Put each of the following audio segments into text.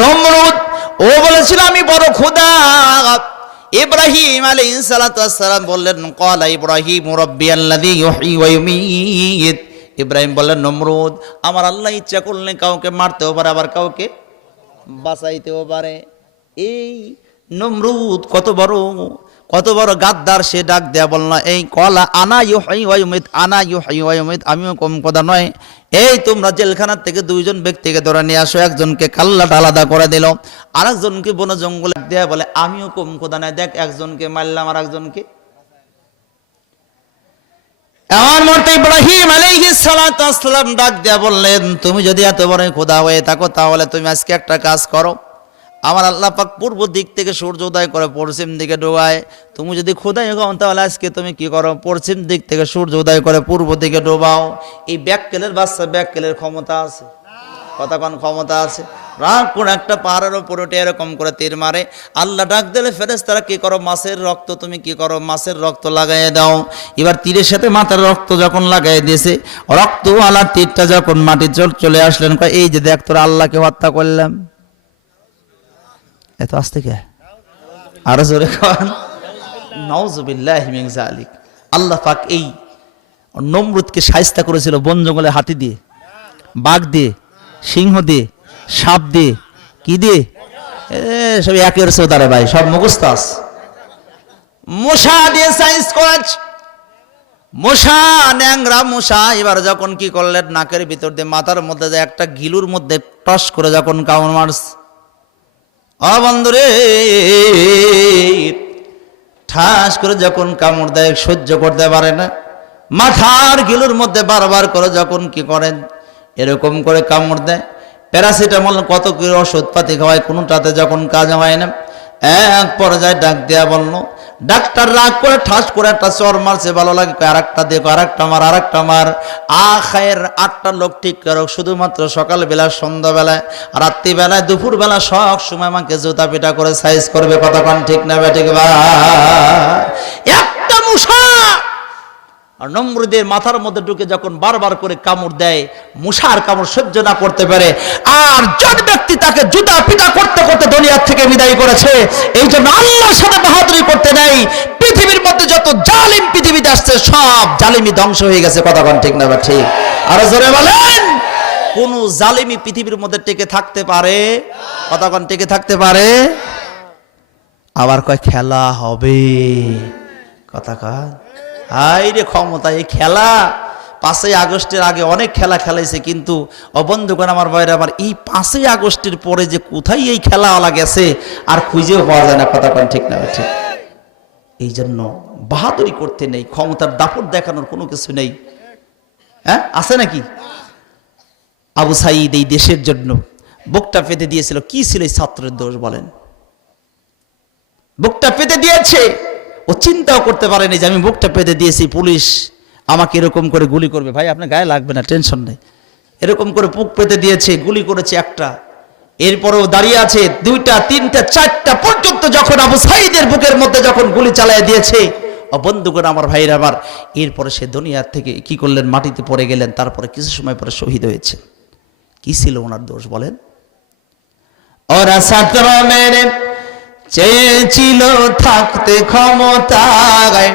নমরুদ ও বলেছিল, আমি বড় খোদা ইব্রাহিম আলী সালাতু ওয়াসসালাম বললেন কলা ইব্রাহিম ইব্রাহিম বললেন নমরুদ আমার আল্লাহ ইচ্ছা করলে কাউকে মারতেও পারে, আবার কাউকে বাঁচাইতেও পারে। এই নমরুদ কত বড়। কত বড় গাদ্দার সে ডাক দেয়া বল না, এই কলা আনা ইউ হাই ওয়াইমিত আনা ইউ হাই ওয়াইমিত আমিও কম কথা নয়। এই তোমরা জেলখানার থেকে দুইজন ব্যক্তিকে ধরে নিয়ে আসো, একজনকে কাল্লাটা আলাদা করে দিল, আরেকজনকে বন জঙ্গলে দেয়া বলে, আমিও কম কথা নয়, দেখ একজনকে মারলাম আর একজনকে। এমন মতে ইব্রাহিম সালাতু ডাক দেয়া বললেন, তুমি যদি এত বড় খোদা হয়ে থাকো, তাহলে তুমি আজকে একটা কাজ করো। আমার আল্লাহ পাক পূর্ব দিক থেকে সূর্য উদয় করে পশ্চিম দিকে ডোবায়। তুমি যদি খোদাই হও, তাহলে আজকে তুমি কি করো? পশ্চিম দিক থেকে সূর্য উদয় করে পূর্ব দিকে ডোবাও। এই ব্যাককেলের বাচ্চা, ব্যাককেলের ক্ষমতা আছে। কতক্ষণ ক্ষমতা আছে? রাগ কোন একটা পাহাড়ের ওপর উঠে এরকম করে তীর মারে। আল্লাহ ডাক দিলে ফেরেস তারা কি করো? মাছের রক্ত তুমি কি করো? মাছের রক্ত লাগাইয়ে দাও। এবার তীরের সাথে মাথার রক্ত যখন লাগাই দিয়েছে রক্ত আলা তীরটা যখন মাটি চল চলে আসলেন এই যে দেখ, তোরা আল্লাহকে হত্যা করলাম। এত আসতে কে? আরও জোরে মিন জালিক আল্লাহ পাক এই নমরুদকে সাইস্তা করেছিল বন জঙ্গলে হাতি দিয়ে, বাঘ দিয়ে, সিংহ দিয়ে, সাপ দিয়ে, কি দিয়ে? সব একের সোদারে ভাই, সব মুখস্থ আছে। মশা দিয়ে সাইজ করেছে মশা, ন্যাংরা মশা, এবার যখন কি করলেন, নাকের ভিতর দিয়ে মাথার মধ্যে একটা গিলুর মধ্যে টস করে যখন কামড় মারছে অ বন্ধুরে, ঠাস করে যখন কামড় দেয়, সহ্য করতে পারে না। মাথার গিলুর মধ্যে বারবার করে যখন কি করেন, এরকম করে কামড় দেয়। প্যারাসিটামল কত কি ওষুধ পাতি খাওয়ায়, কোনোটাতে যখন কাজ হয় না। এক পর্যায়ে ডাক দেয়া বলল, ডাক্তার রাগ করে ঠাস করে একটা চর মারছে, ভালো লাগে? আর একটা দেখো আর একটা মার আর একটা মার। আখায়ের আটটা লোক ঠিক করো শুধুমাত্র সকালবেলা, সন্ধ্যাবেলায়, রাত্রিবেলায়, দুপুরবেলা সব সময় আমাকে জুতা পিটা করে সাইজ করবে কতক্ষণ ঠিক না ঠিক বা একটা মুসা আর নম্রদের মাথার মধ্যে ঢুকে যখন বারবার করে কামড় দেয় মুসার কামড় সহ্য না করতে পারে, আর জন ব্যক্তি তাকে জুতা পিটা করতে করতে দুনিয়ার থেকে বিদায় করেছে, এই জন্য আল্লাহর সাথে বাহাদুরি করতে নেই। পৃথিবীর মধ্যে যত জালিম পৃথিবীতে আসছে, সব জালিমি ধ্বংস হয়ে গেছে কতক্ষণ ঠিক না বা ঠিক? আরও জোরে বলেন। কোন জালিমি পৃথিবীর মধ্যে টিকে থাকতে পারে? কতক্ষণ টিকে থাকতে পারে? আবার কয়, খেলা হবে। কথা কয় হাই রে ক্ষমতা, এই খেলা। পাঁচই আগস্টের আগে অনেক খেলা খেলাইছে, কিন্তু অবন্ধুগণ আমার বাইরে আমার এই পাঁচই আগস্টের পরে যে কোথায় এই খেলাওয়ালা গেছে, আর খুঁজেও পাওয়া যায় না, কথা কন ঠিক না ঠিক। এই জন্য বাহাদুরি করতে নেই, ক্ষমতার দাপট দেখানোর কোনো কিছু নেই। হ্যাঁ আছে নাকি? আবু সাইদ এই দেশের জন্য বুকটা পেতে দিয়েছিল। কি ছিল এই ছাত্রের দোষ বলেন? বুকটা পেতে দিয়েছে। ও চিন্তাও করতে পারেনি যে আমি বুকটা পেতে দিয়েছি, পুলিশ আমাকে এরকম করে গুলি করবে। ভাই, আপনার গায়ে লাগবে না, টেনশন নেই। এরকম করে বুক পেতে দিয়েছে, গুলি করেছে একটা। এরপরেও দাঁড়িয়ে আছে দুইটা, তিনটা, চারটা পর্যন্ত যখন আবু সাইদের বুকের মধ্যে যখন গুলি চালিয়ে দিয়েছে বন্ধুগণ আমার ভাইরা আমার, এরপরে সে দুনিয়ার থেকে কি করলেন, মাটিতে পড়ে গেলেন, তারপরে কিছু সময় পরে শহীদ হয়েছে। কি ছিল ওনার দোষ বলেন? ওরা ছাত্র মেরে চেয়েছিল থাকতে ক্ষমতায়।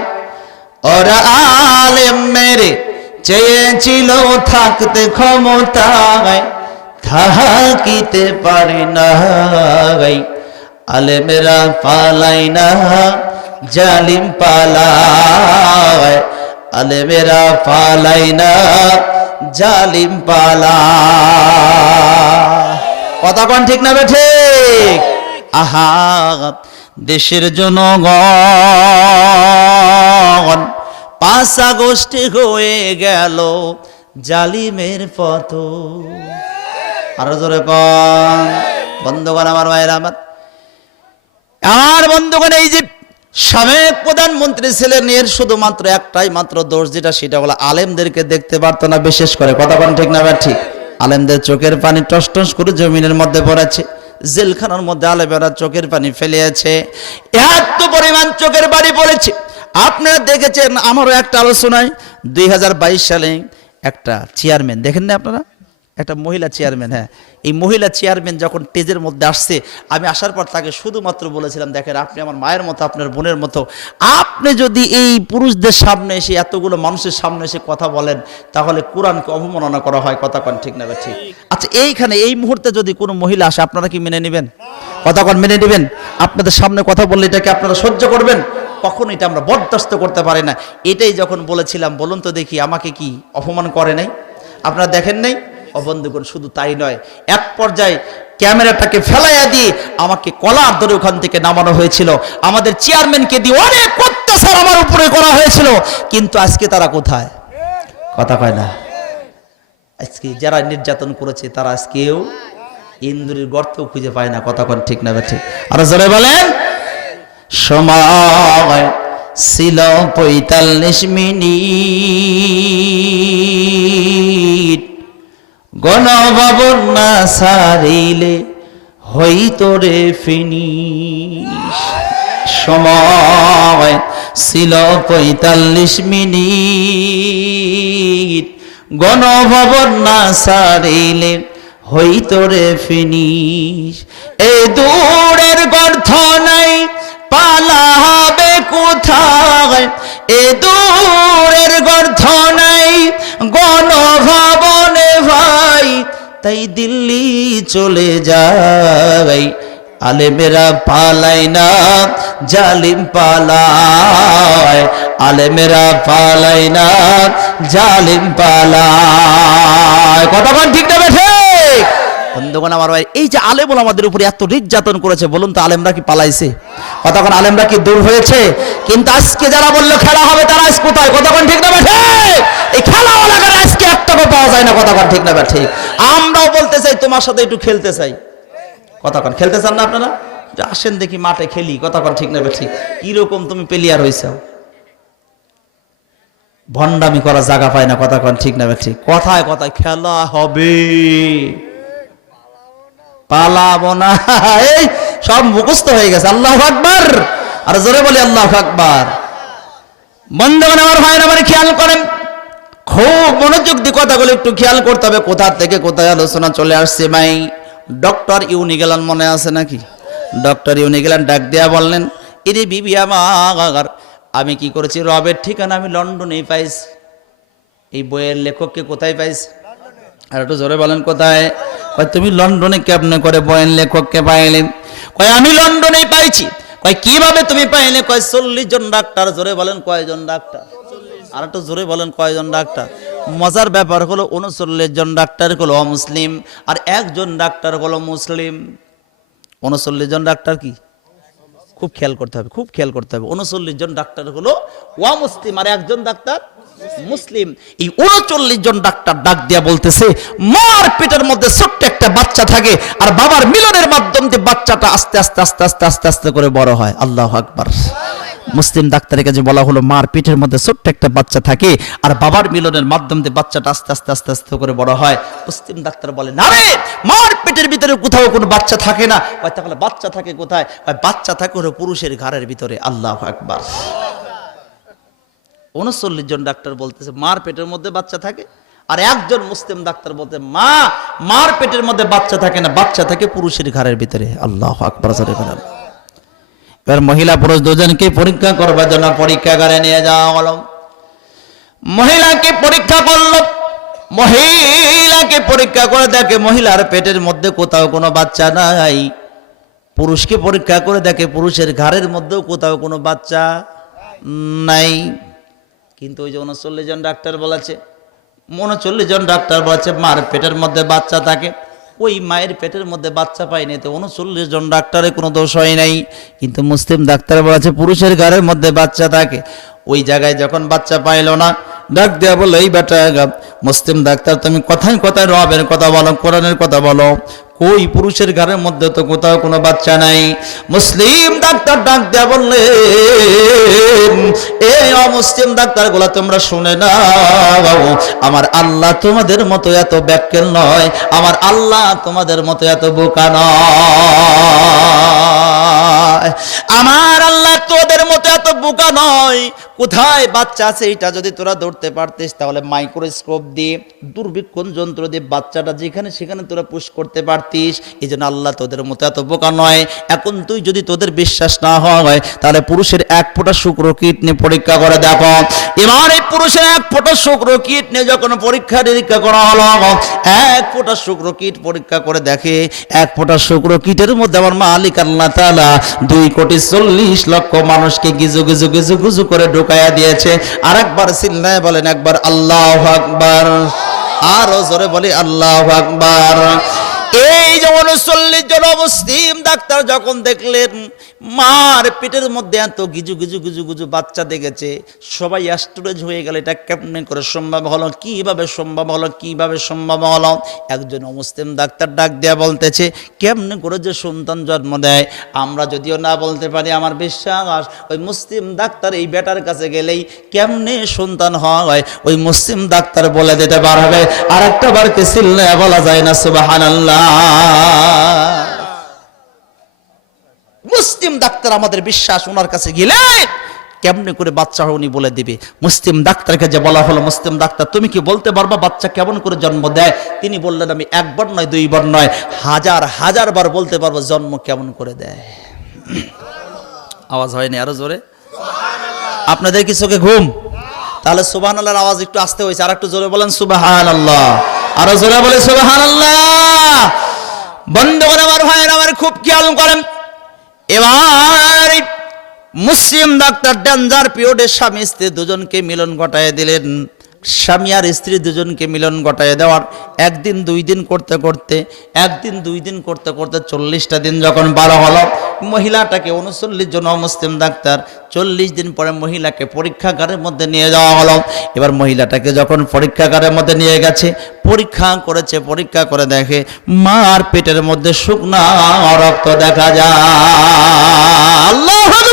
ওরা আলেম মেরে চেয়েছিল থাকতে ক্ষমতায়। থাকিতে পারে না আলেমেরা পালাই না, জালিম পালায়। আলেমেরা পালাই না, জালিম পালা কথা কন ঠিক না ঠিক? আহা দেশের জনগণ, পাঁচ আগস্টে হয়ে গেল জালিমের পথ। আরও জোরে কন। বন্ধুগণ, আমার ভাইয়ের, আমার আর বন্ধুগণ, এই যে সাবেক প্রধানমন্ত্রী ছিলেন, এর শুধুমাত্র একটাই মাত্র দোষ যেটা, সেটা হলো আলেমদেরকে দেখতে পারতো না, বিশেষ করে। কথা বলেন ঠিক না ঠিক? আলেমদের চোখের পানি টস টস করে জমিনের মধ্যে পড়েছে। জেলখানার মধ্যে আলেমেরা চোখের পানি ফেলেছে এত পরিমাণ চোখের পানি পড়েছে। আপনারা দেখেছেন, আমারও একটা আলোচনায় দুই হাজার বাইশ সালে একটা চেয়ারম্যান দেখেন না আপনারা? একটা মহিলা চেয়ারম্যান হ্যাঁ। এই মহিলা চেয়ারম্যান যখন টেজের মধ্যে আসছে, আমি আসার পর তাকে শুধুমাত্র বলেছিলাম, দেখেন আপনি আমার মায়ের মতো, আপনার বোনের মতো। আপনি যদি এই পুরুষদের সামনে এসে এতগুলো মানুষের সামনে এসে কথা বলেন, তাহলে কোরআনকে অবমাননা করা হয়, কথা কন ঠিক না ঠিক? আচ্ছা এইখানে, এই মুহূর্তে যদি কোনো মহিলা আসে, আপনারা কি মেনে নেবেন? কথা কন, মেনে নেবেন? আপনাদের সামনে কথা বললে এটাকে আপনারা সহ্য করবেন? কখনো এটা আমরা বরদাস্ত করতে পারি না। এটাই যখন বলেছিলাম, বলুন তো দেখি, আমাকে কি অপমান করে নাই? আপনারা দেখেন নাই? অবন্ধুগণ শুধু তাই নয়, এক পর্যায়ে ক্যামেরাটাকে ফেলাইয়া দিয়ে আমাকে কলার ধরে ওখান থেকে নামানো হয়েছিল। আমাদের চেয়ারম্যানকে দিয়ে অনেক অত্যাচার আমার উপরে করা হয়েছিল। কিন্তু আজকে তারা কোথায়? কথা কয় না। আজকে যারা নির্যাতন করেছে, তারা আজকেও ইন্দুরের গর্ত খুঁজে পায় না। কথা কন ঠিক না ঠিক? আর জোরে বলেন। সময় ছিল পঁয়তাল্লিশ মিনিট। গণভবন না সারিলে হইতো রে ফিনিশ। সময় ছিল পঁয়তাল্লিশ মিনিট। গণভবন না সারিলে হইতো রে ফিনিশ। এ দূরের গর্থ নাই, পালা হবে কোথায়? এ দূরের গর্থ নাই তাই দিল্লি চলে যাই। আলেমেরা পালাই না, জালিম পালায়। আলেমেরা পালাই না, জালিম পালায়। কতক্ষণ ঠিক না বেঠে? বন্ধুগণ আমার ভাই, এই যে আলেমুল আমাদের উপরে এত নির্যাতন করেছে, বলুন তো আলেমরা কি পালাইছে? কতক্ষণ আলেমরা কি দূর হয়েছে? কিন্তু আজকে যারা বলল খেলা হবে, তারা আজ কোথায়? কতক্ষণ ঠিক না এই আজকে পাওয়া যায় না, কতক্ষণ ঠিক না আমরাও বলতে চাই, তোমার সাথে একটু খেলতে চাই। কতক্ষণ? খেলতে চান না আপনারা? আসেন দেখি মাঠে খেলি, কতক্ষণ ঠিক না ঠিক কীরকম তুমি প্লেয়ার হয়েছে ভণ্ডামি করার জায়গা পায় না, কতক্ষণ ঠিক না ঠিক কথায় কথায়, খেলা হবে। পালাবো না। এই, সব মুখস্থ হয়ে গেছে। আল্লাহ আকবার। আর জোরে বলি আল্লাহ আকবার। বন্ধুগণ আমার ভাইয়ের আমার খেয়াল করেন। খুব মনোযোগ দিয়ে কথাগুলো একটু খেয়াল করতে হবে। কোথা থেকে কোথায় আলোচনা চলে আসছে ভাই ডক্টর ইউনি গেলান মনে আছে নাকি? ডক্টর ইউনি গেলান ডাক দেয়া বললেন এরে বিবি আমার, আমি কি করেছি? রবের ঠিকানা আমি লন্ডনেই পাইছি। এই বইয়ের লেখককে কোথায় পাইছি? আর একটু জোরে বলেন, কোথায়? কয়, তুমি লন্ডনে কেমনে করে বয়েন লেখককে পাইলে? কয়, আমি লন্ডনেই পাইছি। কয়, কীভাবে তুমি পাইলে? কয়, চল্লিশ জন ডাক্তার, জোরে বলেন কয়জন ডাক্তার? আর একটু জোরে বলেন কয়জন ডাক্তার? মজার ব্যাপার হলো উনচল্লিশ জন ডাক্তার হলো অমুসলিম আর একজন ডাক্তার হলো মুসলিম। উনচল্লিশ জন ডাক্তার কি? খুব খেয়াল করতে হবে, খুব খেয়াল করতে হবে। উনচল্লিশ জন ডাক্তার হলো ওয়া মুসলিম আর একজন ডাক্তার মুসলিম, এই উনচল্লিশ জন ডাক্তার ডাক দিয়া বলতেছে, মার পেটের মধ্যে ছোট্ট একটা বাচ্চা থাকে আর বাবার মিলনের মাধ্যম দিয়ে বাচ্চাটা আস্তে আস্তে আস্তে আস্তে আস্তে আস্তে করে বড় হয়। আল্লাহ আকবার। মুসলিম ডাক্তারের কাছে বলা হলো, মার পেটের মধ্যে ছোট্ট একটা বাচ্চা থাকে আর বাবার মিলনের মাধ্যম দিয়ে বাচ্চাটা আস্তে আস্তে আস্তে আস্তে করে বড় হয়। মুসলিম ডাক্তার বলে, না রে, মার পেটের ভিতরে কোথাও কোনো বাচ্চা থাকে না। কয়, তাহলে বাচ্চা থাকে কোথায়? বাচ্চা থাকে হলো পুরুষের ঘাড়ের ভিতরে। আল্লাহ আকবার। উনচল্লিশ জন ডাক্তার বলতেছে, মার পেটের মধ্যে বাচ্চা থাকে, আর একজন মুসলিম ডাক্তার বলতে মা, মার পেটের মধ্যে বাচ্চা থাকে না, বাচ্চা থাকে পুরুষের ঘরের ভিতরে। আল্লাহ আকবর এবার মহিলা পুরুষ দুজনকে পরীক্ষা করবার জন্য পরীক্ষাগারে নিয়ে যাওয়া হলো। মহিলাকে পরীক্ষা করল। মহিলাকে পরীক্ষা করে দেখে মহিলার পেটের মধ্যে কোথাও কোনো বাচ্চা নাই। পুরুষকে পরীক্ষা করে দেখে পুরুষের ঘাড়ের মধ্যেও কোথাও কোনো বাচ্চা নাই। কিন্তু ওই যে উনচল্লিশ জন ডাক্তার বলেছে উনচল্লিশ জন ডাক্তার বলেছে, মার পেটের মধ্যে বাচ্চা থাকে। ওই মায়ের পেটের মধ্যে বাচ্চা পায়নি তো উনচল্লিশ জন ডাক্তারের কোনো দোষ হয় নাই। কিন্তু মুসলিম ডাক্তার বলেছে, পুরুষের ঘরের মধ্যে বাচ্চা থাকে। ওই জায়গায় যখন বাচ্চা পাইল না ডাক দেয়া বলল, এই বেটা মুসলিম ডাক্তার, তুমি কথায় কথায় রবের কথা বলো, কোরআনের কথা বলো। কই পুরুষের ঘরের মধ্যে তো কোথাও কোনো বাচ্চা নাই। মুসলিম ডাক্তার ডাক দেয়া বললে, এ অমুসলিম ডাক্তারগুলা তোমরা শুনে না আমার আল্লাহ তোমাদের মতো এত ব্যাকেল নয়, আমার আল্লাহ তোমাদের মতো এত বোকা নয়। আমার আল্লাহ তোদের মতো এত বোকা নয়। কোথায় বাচ্চা আছে এটা যদি তোরা ধরতে পারতিস, তাহলে মাইক্রোস্কোপ দিয়ে, দূরবীক্ষণ যন্ত্র দিয়ে বাচ্চাটা যেখানে সেখানে তোরা পুশ করতে পারতিস। এই জন্য আল্লাহ তোদের মতো এত বোকা নয়। এখন তুই যদি তোদের বিশ্বাস না হয়, তাহলে পুরুষের এক ফোঁটা শুক্র কিট নিয়ে পরীক্ষা করে দেখো। এবার এই পুরুষের এক ফোঁটা শুক্র কিট নিয়ে যখন পরীক্ষা নিরীক্ষা করা হলো, এক ফোঁটা শুক্র কিট পরীক্ষা করে দেখে, এক ফোঁটা শুক্র কিটের মধ্যে আমার মালিক আল্লাহ তাআলা দুই কোটি চল্লিশ লক্ষ মানুষকে গিজু গিজু গিজু গুজু করে ঢুকাইয়া দিয়েছে। আর একবার সিল্লায় বলেন একবার, আল্লাহ আকবার। আরও জোরে বলি, আল্লাহ আকবার। এই যেমন চল্লিশ জন মুসলিম ডাক্তার যখন দেখলেন, মার পেটের মধ্যে এত গিজু গিজু গিজু গিজু বাচ্চা দেখেছে, সবাই অ্যাস্টোরেজ হয়ে গেল, এটা কেমনে করে সম্ভব হলো, কীভাবে সম্ভব হলো, কীভাবে সম্ভব হলো? একজন মুসলিম ডাক্তার ডাক দেয়া বলতেছে, কেমনে করে যে সন্তান জন্ম দেয়? আমরা যদিও না বলতে পারি, আমার বিশ্বাস, ওই মুসলিম ডাক্তার এই বেটার কাছে গেলেই কেমনে সন্তান হয়, ওই মুসলিম ডাক্তার বলে দিতে পারবে। আর একটা বারকে সিল্লে বলা যায় না সুবাহান মুসলিম ডাক্তার আমাদের বিশ্বাস ওনার কাছে গেলে কেমনে করে বাচ্চা উনি বলে দিবে? মুসলিম ডাক্তারকে যে বলা হলো, মুসলিম ডাক্তার, তুমি কি বলতে পারবা বাচ্চা কেমন করে জন্ম দেয়? তিনি বললেন, আমি একবার নয় দুইবার নয়, হাজার হাজার বার বলতে পারব জন্ম কেমন করে দেয়। আওয়াজ হয়নি আরও জোরে? আপনাদের কি চোখে ঘুম? তাহলে সুবাহান আল্লাহর আওয়াজ একটু আসতে হয়েছে। আর একটু জোরে বলেন সুবাহান আল্লাহ আরও জোরে বলে সুবাহান বন্ধ করে আমার ভাইয়ের, আমার খুব খেয়াল করেন। এবার মুসলিম ডাক্তার ডেঞ্জার পিরিয়ডের স্বামী স্ত্রী দুজনকে মিলন ঘটায় দিলেন। স্বামী আর স্ত্রী দুজনকে মিলন ঘটায় দেওয়ার একদিন, দুই দিন করতে করতে, একদিন, দুই দিন করতে করতে চল্লিশটা দিন যখন বারো হলো, মহিলাটাকে উনচল্লিশ জন মুসলিম ডাক্তার চল্লিশ দিন পরে মহিলাকে পরীক্ষাগারের মধ্যে নিয়ে যাওয়া হলো এবার মহিলাটাকে যখন পরীক্ষাগারের মধ্যে নিয়ে গেছে, পরীক্ষা করেছে, পরীক্ষা করে দেখে মার পেটের মধ্যে শুকনা রক্ত দেখা যায় আল্লাহ!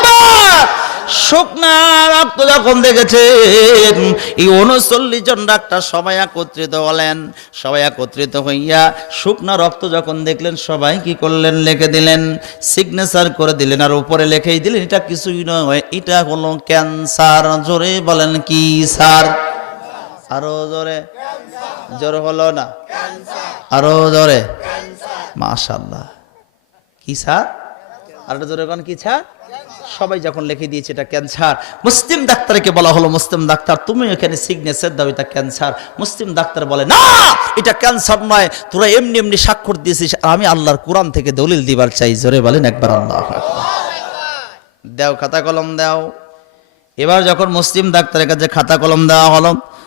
শুকনা রক্ত যখন দেখেছেন, এই উনচল্লিশ জন ডাক্তার সবাই একত্রিত হলেন, সবাই একত্রিত হইয়া শুকনা রক্ত যখন দেখলেন, সবাই কি করলেন, লিখে দিলেন সিগনেচার করে দিলেন, আর উপরে লিখেই দিলেন, এটা কিছুই নয়, এটা হলো ক্যান্সার জোরে বলেন কি স্যার? আরও জোরে। জোর হলো না? আরও জোরে। মাশাল্লাহ কি স্যার? আর একটা জোরে কোন কি স্যার? সবাই যখন লিখে দিয়েছে এটা ক্যান্সার মুসলিম ডাক্তারকে বলা হলো, মুসলিম ডাক্তার, তুমি এখানে সিগনেচার দাও এটা ক্যান্সার মুসলিম ডাক্তার বলে, না, এটা ক্যান্সার নয়, তোরা এমনি এমনি স্বাক্ষর দিয়েছিস আমি আল্লাহর কোরআন থেকে দলিল দিবার চাই। জোরে বলেন একবার আল্লাহ দেও খাতা কলম দাও। এবার যখন মুসলিম ডাক্তারের কাছে খাতা কলম দেওয়া হলো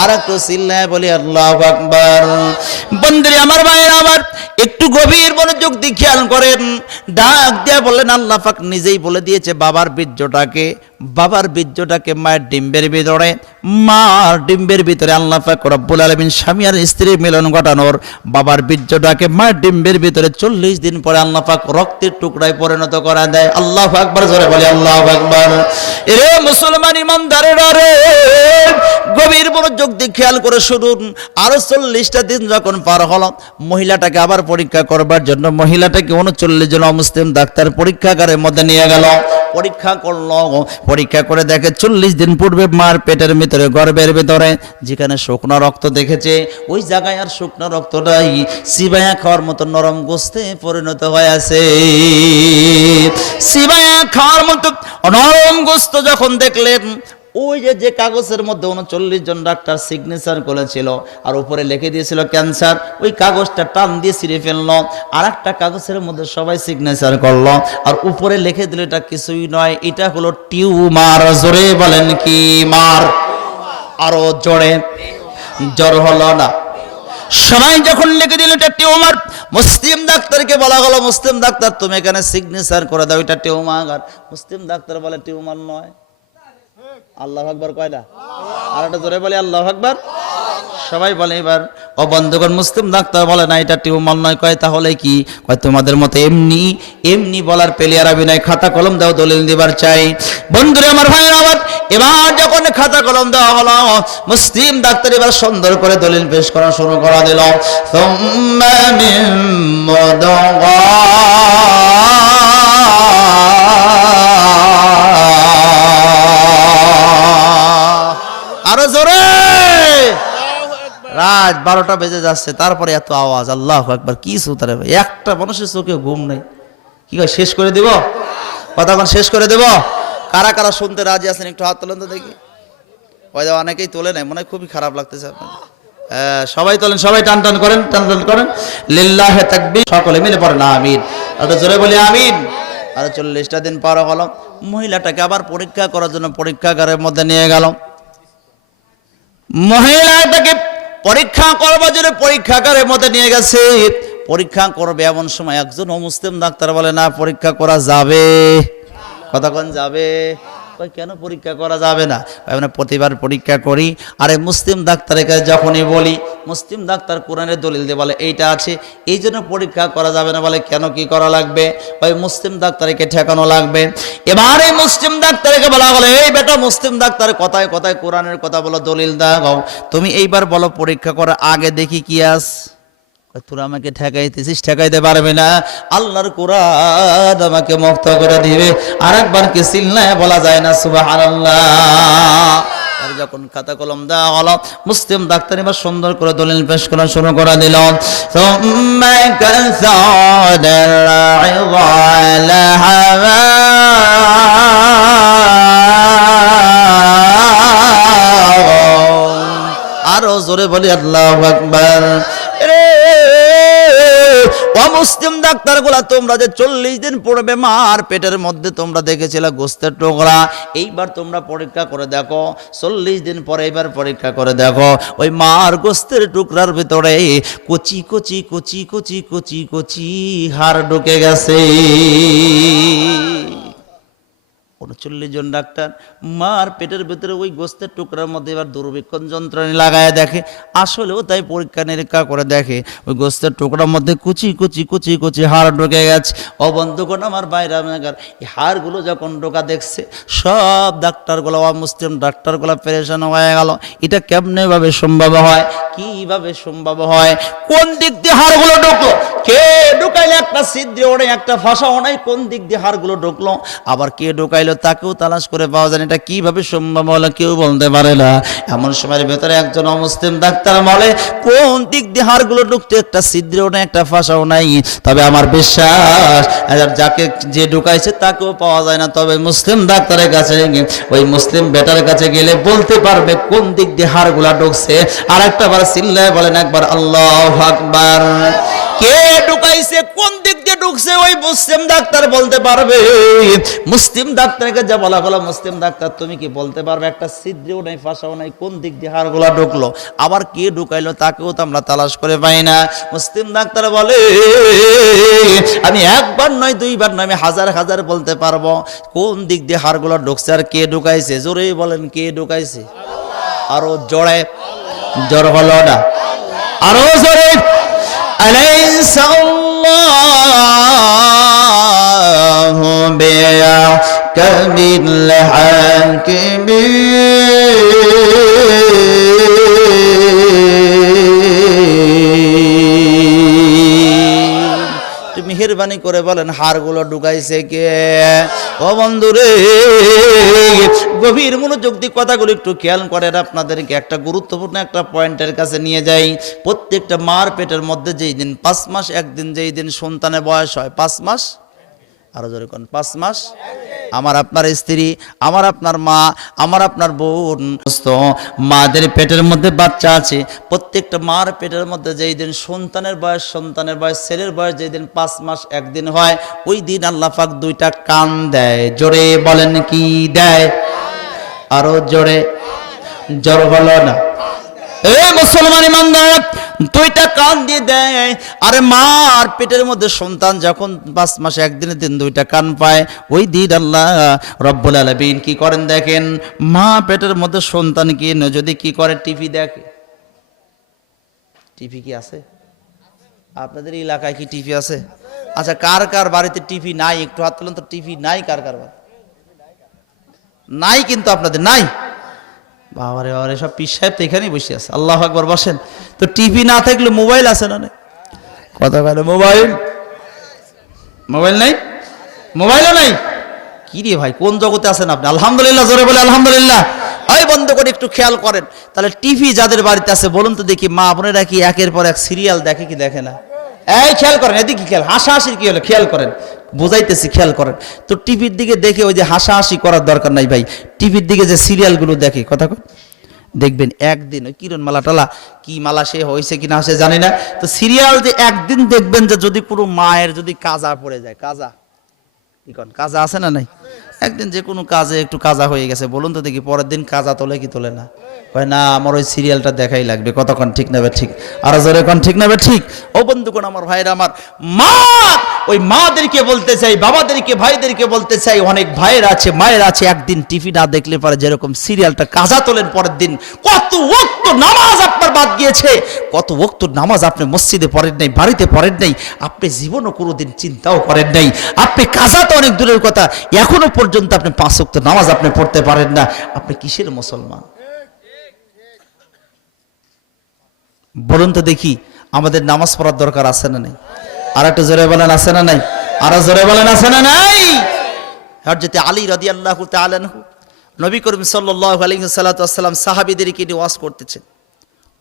আর একটু চিল্লায় বলি, আল্লাহ আকবর। বন্ধুরে, আমার ভাইয়ের, আমার একটু গভীর মনোযোগ দিয়ে খেয়াল করেন। ডাক দিয়া বললেন, আল্লাহ পাক নিজেই বলে দিয়েছে বাবার বীর্যটাকে বাবার বীর্যটাকে মায়ের ডিম্বের ভিতরে, মার ডিম্বের ভিতরে আল্লাহ রব্বুল আলামিন স্বামী আর স্ত্রী মিলন ঘটানোর বাবার বীর্যটাকে মায়ের ডিম্বের ভিতরে চল্লিশ দিন পরে আল্লাহ পাক রক্তের টুকরায় পরিণত করা দেয়। আল্লাহ আকবার, জোরে বলে, আল্লাহ আকবার। এরে মুসলমান ইমানদারেরা রে, গভীর মনোযোগ দিয়ে খেয়াল করে শুনুন। আরও চল্লিশটা দিন যখন পার হলো, মহিলাটাকে আবার পরীক্ষা করবার জন্য, মহিলাটাকে উনচল্লিশ জন মুসলিম ডাক্তার পরীক্ষাগারের মধ্যে নিয়ে গেল। পরীক্ষা করল, পরীক্ষা করে দেখে চল্লিশ দিন পূর্বে মার পেটের ভিতরে গর্বের ভিতরে। যেখানে শুকনো রক্ত দেখেছে, ওই জায়গায় আর শুকনো রক্তটাই সিবায়া খাওয়ার মতো নরম গোস্তে পরিণত হয়ে আছে। সিবায়া খাওয়ার মতো নরম গোস্ত যখন দেখলেন ওই যে যে কাগজের মধ্যে উনচল্লিশ জন ডাক্তার সিগনেচার করেছিল আর উপরে লিখে দিয়েছিল ক্যান্সার ওই কাগজটা টান দিয়ে ছিঁড়ে ফেলল। আর একটা কাগজের মধ্যে সবাই সিগনেচার করল আর উপরে লিখে দিল, এটা কিছুই নয়, এটা হলো টিউমার। জোরে বলেন কি মার? আরও জোরে। জ্বর হলো না। সবাই যখন লিখে দিল, এটা টিউমার, মুসলিম ডাক্তারকে বলা হলো, মুসলিম ডাক্তার, তুমি এখানে সিগনেচার করে দাও, এটা টিউমার। মুসলিম ডাক্তার বলে, টিউমার নয়। আল্লাহ আকবার কয়টা আর একটা জোরে আল্লাহ আকবার। সবাই বলে এবার, ও মুসলিম ডাক্তার বলে, না, এটা নয়। কয়, তাহলে কি? কয়, তোমাদের মতো এমনি এমনি বলার খাতা কলম দাও, দলিল দিবার চাই। বন্ধুরে, আমার ভাইয়ের আবার এবার যখন খাতা কলম দেওয়া হলো, মুসলিম ডাক্তার এবার সুন্দর করে দলিল পেশ করা শুরু করা দিল। ثم রাত বারোটা বেজে যাচ্ছে তারপরে এত আওয়াজ আল্লাহ একবার কি সুতারে একটা মানুষের চোখে ঘুম নেই। কি কয় শেষ করে দিব? কতক্ষণ শেষ করে দেব? কারা কারা শুনতে রাজি আছেন একটু হাত তোলেন তো দেখি। পয়দা অনেকেই তোলে নাই মনে হয় খুবই খারাপ লাগতেছে আপনার হ্যাঁ, সবাই তোলেন সবাই টান টান করেন টান টান করেন। লিল্লাহে তাকবীর সকলে মিলে পড়েন আমিন। একটা জোরে বলি আমিন। আর চল্লিশটা দিন পার হলো মহিলাটাকে আবার পরীক্ষা করার জন্য পরীক্ষাগারের মধ্যে নিয়ে গেল মহিলাটাকে পরীক্ষা করবার জন্য পরীক্ষাগারের মধ্যে নিয়ে গেছে। পরীক্ষা করবে এমন সময় একজন অমুসলিম ডাক্তার বলে, না, পরীক্ষা করা যাবে। কতক্ষণ যাবে। কেন পরীক্ষা করা যাবে না? আমরা প্রতিবার পরীক্ষা করি। আরে মুসলিম ডাক্তারের কাছে যখনই বলি, মুসলিম ডাক্তার কোরআনের দলিল দিয়ে বলে, এইটা আছে। এই জন্য পরীক্ষা করা যাবে না বলে কেন কি করা লাগবে? ওই মুসলিম ডাক্তারকে ঠেকানো লাগবে। এবার এই মুসলিম ডাক্তারকে বলা বলে এই বেটা মুসলিম ডাক্তার, কথায় কথায় কোরআনের কথা বলো, দলিল দাও। তুমি এইবার বলো, পরীক্ষা করার আগে দেখি কি আস তোরা আমাকে ঠেকাইতেছিস, ঠেকাইতে পারবে না। আল্লাহর কোরআন আমাকে মুক্ত করে দিবে। আর একবার কি সিলনায় বলা যায় না, সুবহানাল্লাহ। আর যখন খাতা কলম দা হলো, মুসলিম ডাক্তার এবার সুন্দর করে দলিল পেশ করা শুরু করে দিল। আরও জোরে বলি, আল্লাহ আকবার। অমুসলিম ডাক্তারগুলা তোমরা যে চল্লিশ দিন পড়বে মার পেটের মধ্যে, তোমরা দেখেছিলে গোস্তের টোকরা। এইবার তোমরা পরীক্ষা করে দেখো, চল্লিশ দিন পরে এবার পরীক্ষা করে দেখো। ওই মার গোস্তের টুকরার ভিতরে কচি কচি কচি কচি কচি কচি হাড় ঢুকে গেছে। উনচল্লিশ জন ডাক্তার। মার পেটের ভেতরে ওই গোস্তের টুকরার মধ্যে এবার দুর্বীক্ষণ যন্ত্রণী লাগায় দেখে। আসলেও তাই পরীক্ষা নিরীক্ষা করে দেখে। ওই গোস্তের টুকরার মধ্যে কুচি কুচি কুচি কুচি হাড় ঢুকে গেছে। অবন্ধুগণ আমার বাইরে আমাদের এই হাড়গুলো যখন ঢোকা দেখছে, সব ডাক্তারগুলো মুসলিম ডাক্তারগুলো পেরেশান হয়ে গেল। এটা কেমনে ভাবে সম্ভব হয়? কীভাবে সম্ভব হয়? কোন দিক দিয়ে হাড়গুলো ঢুকলো? কে ঢুকাইলে? একটা সিদ্ধি নেই একটা ফাঁসাও নাই কোন দিক দিয়ে হাড়গুলো ঢুকলো? আবার কে ঢুকাইলো? তাকেও তালাশ করে পাওয়া যায় এটা কীভাবে সম্ভব হলো কেউ বলতে পারে না। এমন সময়ের ভেতরে একজন অমুসলিম ডাক্তার বলে, কোন দিক দিয়ে হাড়গুলো ঢুকতে একটা সিদ্ধিও নাই, একটা ফাঁসাও নাই। তবে আমার বিশ্বাস যাকে যে ঢুকাইছে তাকেও পাওয়া যায় না। তবে মুসলিম ডাক্তারের কাছে ওই মুসলিম বেটার কাছে গেলে বলতে পারবে কোন দিক দিয়ে হাড়গুলা ঢুকছে। আর একটা বার চিল্লায় বলেন, একবার আল্লাহ আকবার। কে ঢুকাইছে, কোন দিক দিয়ে ঢুকছে, ওই মুসলিম ডাক্তার বলতে পারবে। মুসলিম ডাক্তারকে যা বলা হলো, মুসলিম ডাক্তার তুমি কি বলতে পারবে? একটা ছিদ্রেও নাই, ফাঁসাও নাই, কোন দিক দিয়ে হাড়গুলা ঢুকলো? আবার কে ঢুকাইলো তাকেও তো আমরা তালাশ করে পাই না। মুসলিম ডাক্তার বলে, আমি একবার নয়, দুইবার নয়, আমি হাজার হাজার বলতে পারব। কোন দিক দিয়ে হাড়গুলা ঢুকছে আর কে ঢুকাইছে? জোরে বলেন, কে ঢুকাইছে? আরও জড়ে জোর হলো না। আরও জোরে أليس الله بيحكم الحاكمين করে বলেন, হাড়গুলো ঢুকাইছে কে? ও বন্ধুরে, গভীর মনোযোগ দিয়ে কথাগুলো একটু খেয়াল করেন আপনাদেরকে। একটা গুরুত্বপূর্ণ একটা পয়েন্টের কাছে নিয়ে যাই। প্রত্যেকটা মার পেটের মধ্যে যেই দিন, পাঁচ মাস একদিন, যেই দিন সন্তানের বয়স হয়, পাঁচ মাস আরও জোরে কোন, পাঁচ মাস? আমার আপনার স্ত্রী, আমার আপনার মা, আমার আপনার বোন মাদের পেটের মধ্যে বাচ্চা আছে। প্রত্যেকটা মার পেটের মধ্যে যেই দিন সন্তানের বয়স সন্তানের বয়স, ছেলের বয়স, যেই দিন পাঁচ মাস একদিন হয়, ওই দিন আল্লাহ পাক দুইটা কান দেয়। জোরে বলেন কি দেয়? আরও জোরে, জোর হলো না। মুসলমান ইমানদার, দুইটা কান দিয়ে দেয়, আরে মার পেটের মধ্যে সন্তান যখন পাঁচ মাসে একদিনের দিন দুইটা কান পায়, ওই দিন আল্লাহ রব্বুল আলবিন কি করেন দেখেন, মা পেটের মধ্যে সন্তানকে এনে, যদি কি করে টিভি দেখে। টিভি কি আছে? আপনাদের এলাকায় কি টিভি আছে? আচ্ছা কার কার বাড়িতে টিভি নাই? একটু হাত তুলেন তো, টিভি নাই কার কার বাড়ি নাই কিন্তু আপনাদের, নাই। বাবারে বাবারে, সব পীর সাহেব তো এখানেই বসে আছে। আল্লাহ একবার বসেন। তো টিভি না থাকলে মোবাইল আছে না? কথা বলে মোবাইল? মোবাইল নাই? মোবাইলও নাই? কি রে ভাই, কোন জগতে আছেন আপনি? আলহামদুলিল্লাহ, জোরে বলে আলহামদুলিল্লাহ। ওই বন্ধ করে একটু খেয়াল করেন। তাহলে টিভি যাদের বাড়িতে আছে, বলুন তো দেখি মা বোনেরা কি একের পর এক সিরিয়াল দেখে কি দেখে না? এই, খেয়াল করেন, এদিকে খেয়াল, হাসাহাসির কি হলো? খেয়াল করেন, বোঝাইতেছি, খেয়াল করেন। তো টিভির দিকে দেখে ওই যে হাসাহাসি করার দরকার নাই ভাই। টিভির দিকে যে সিরিয়ালগুলো দেখে, কথা দেখবেন একদিন ওই কিরণ মালা টালা, কি মালা সে হয়েছে কি না সে জানি না। তো সিরিয়াল যে একদিন দেখবেন যে যদি পুরো মায়ের যদি কাজা পড়ে যায়, কাজা। কি কাজা আছে না নাই? একদিন যে কোনো কাজে একটু কাজা হয়ে গেছে, বলুন তো দেখি পরের দিন কাজা তোলে কি তোলে না। ভাই না, আমার ওই সিরিয়ালটা দেখাই লাগবে, কতক্ষণ ঠিক নেবে ঠিক? আর জোরে ঠিক নেবে ঠিক, ও বন্ধুগণ, আমার ভাইরা, আমার মা ওই মাদেরকে বলতে চাই, বাবাদেরকে, ভাইদেরকে বলতে চাই, অনেক ভাইয়ের আছে, মায়ের আছে, একদিন টিভি না দেখলে পরে যেরকম সিরিয়ালটা কাজা তোলেন পরের দিন, কত ওক্ত নামাজ আপনার বাদ গিয়েছে, কত ওক্ত নামাজ আপনি মসজিদে পড়েন নাই, বাড়িতে পড়েন নাই, আপনি জীবনও কোনোদিন চিন্তাও করেন নাই, আপনি কাজা তো অনেক দূরের কথা, এখনও পর্যন্ত আপনি পাঁচ ওক্ত নামাজ আপনি পড়তে পারেন না, আপনি কিসের মুসলমান? বলুন তো দেখি, আমাদের নামাজ পড়ার দরকার আছে না নাই? আর একটু জোরে বলেন, আছে না নাই? আর জোরে বলেন, আছে না নাই? হরজতে আলী রাদি আল্লাহ আলেন নবী করিম সাল্লাহ আলী সাল্লাম সাহাবিদেরকে নিয়ে ওয়াজ করতেছেন।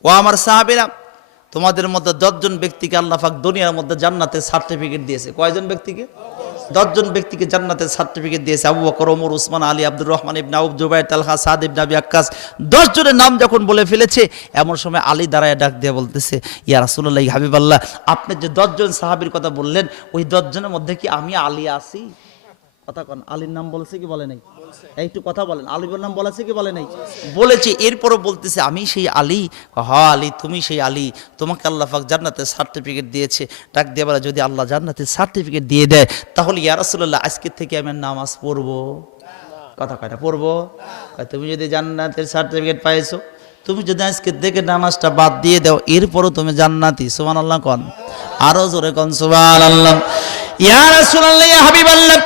ও আমার সাহাবিরা, তোমাদের মধ্যে দশজন ব্যক্তিকে আল্লাহাক দুনিয়ার মধ্যে জান্নাতের সার্টিফিকেট দিয়েছে। কয়জন ব্যক্তিকে? দশজন ব্যক্তিকে জান্নাতের সার্টিফিকেট দিয়েছে আবু বকর, ওমর, উসমান, আলী, আব্দুর রহমান, ইবনা জুবাই তালহা, সাদ ইবনা আবি আক্কাস দশ জনের নাম যখন বলে ফেলেছে, এমন সময় আলী দাঁড়ায় ডাক দিয়ে বলতেছে, ইয়া হাবিব হাবিবাল্লাহ, আপনি যে দশজন সাহাবির কথা বললেন, ওই দশজনের মধ্যে কি আমি আলী আছি? কথা কন। আলীর নাম বলেছে কি বলে নাই? একটু কথা বলেন। আলীর নাম বলেছে কি বলে নাই? বলেছে। এরপরও বলতেছে আমি সেই আলী। হ আলী তুমি সেই আলী। তোমাকে আল্লাহ পাক জান্নাতের সার্টিফিকেট দিয়েছে। ডাক দিয়ে বলে যদি আল্লাহ জান্নাতের সার্টিফিকেট দিয়ে দেয় তাহলে ইয়া রাসূলুল্লাহ আজকের থেকে আমি নামাজ পড়ব। কথা কয়টা পড়ব? তুমি যদি জান্নাতের সার্টিফিকেট পাইছো তুমি যদি আজকে দেখে নামাজটা বাদ দিয়ে দাও এরপরও তুমি জান্নাতি। সুমান আল্লাহ কন। আরও জোরে কন সুমান আল্লাহ ইয়া রাসূলুল্লাহ ইয়া হাবিবাল্লাহ।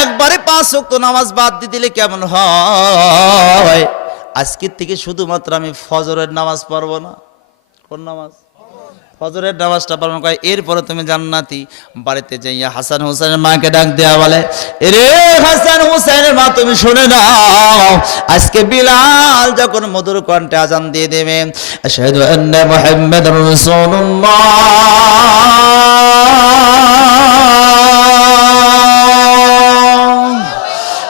একবারে পাঁচ ওয়াক্ত নামাজ বাদ দিয়ে দিলে কেমন হয়? আজকের থেকে শুধুমাত্র আমি ফজরের নামাজ পড়ব না। কোন নামাজ? ফজরের নামাজটা পালন করে এরপরে তুমি জান্নাতি বাড়িতে যাইয়া হাসান হুসেনের মাকে ডাক দেয়া বলে রে হাসান হুসেনের মা, তুমি শুনে নাও, আজকে বিলাল যখন মধুর কণ্ঠে আজান দিয়ে দেবে, আশহাদু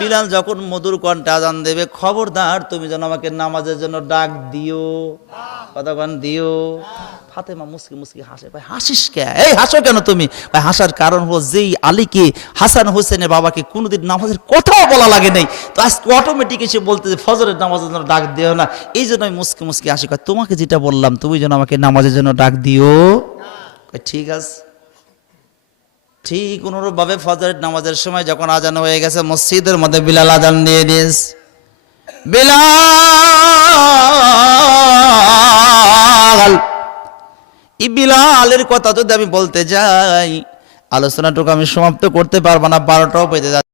বিলাল যখন মধুর কণ্ঠে আজান দেবে, খবরদার, তুমি যেন আমাকে নামাজের জন্য ডাক দিও। কতক্ষণ? দিও। ফাতেমা মুসকি মুসকি হাসে। ভাই, হাসিস কে? এই, হাসো কেন তুমি? ভাই, হাসার কারণ হলো যেই আলীকে, হাসান হোসেনের বাবাকে কোনোদিন নামাজের কথাও বলা লাগে নাই। তো আজ অটোমেটিক এসে বলতে যে, ফজরের নামাজের জন্য ডাক দিও না। এই জন্য আমি মুসকি মুসকি হাসি কয় তোমাকে যেটা বললাম, তুমি যেন আমাকে নামাজের জন্য ডাক দিও। ঠিক আছে। ঠিক অনুরূপভাবে ফজরের নামাজের সময় যখন আজান হয়ে গেছে, মসজিদের মধ্যে বিলাল আজান দিয়ে দিস। বিলাল! ই বিলালের কথা যদি আমি বলতে যাই, আলোচনাটুকু আমি সমাপ্ত করতে পারব না, বারোটাও পেতে যাচ্ছে।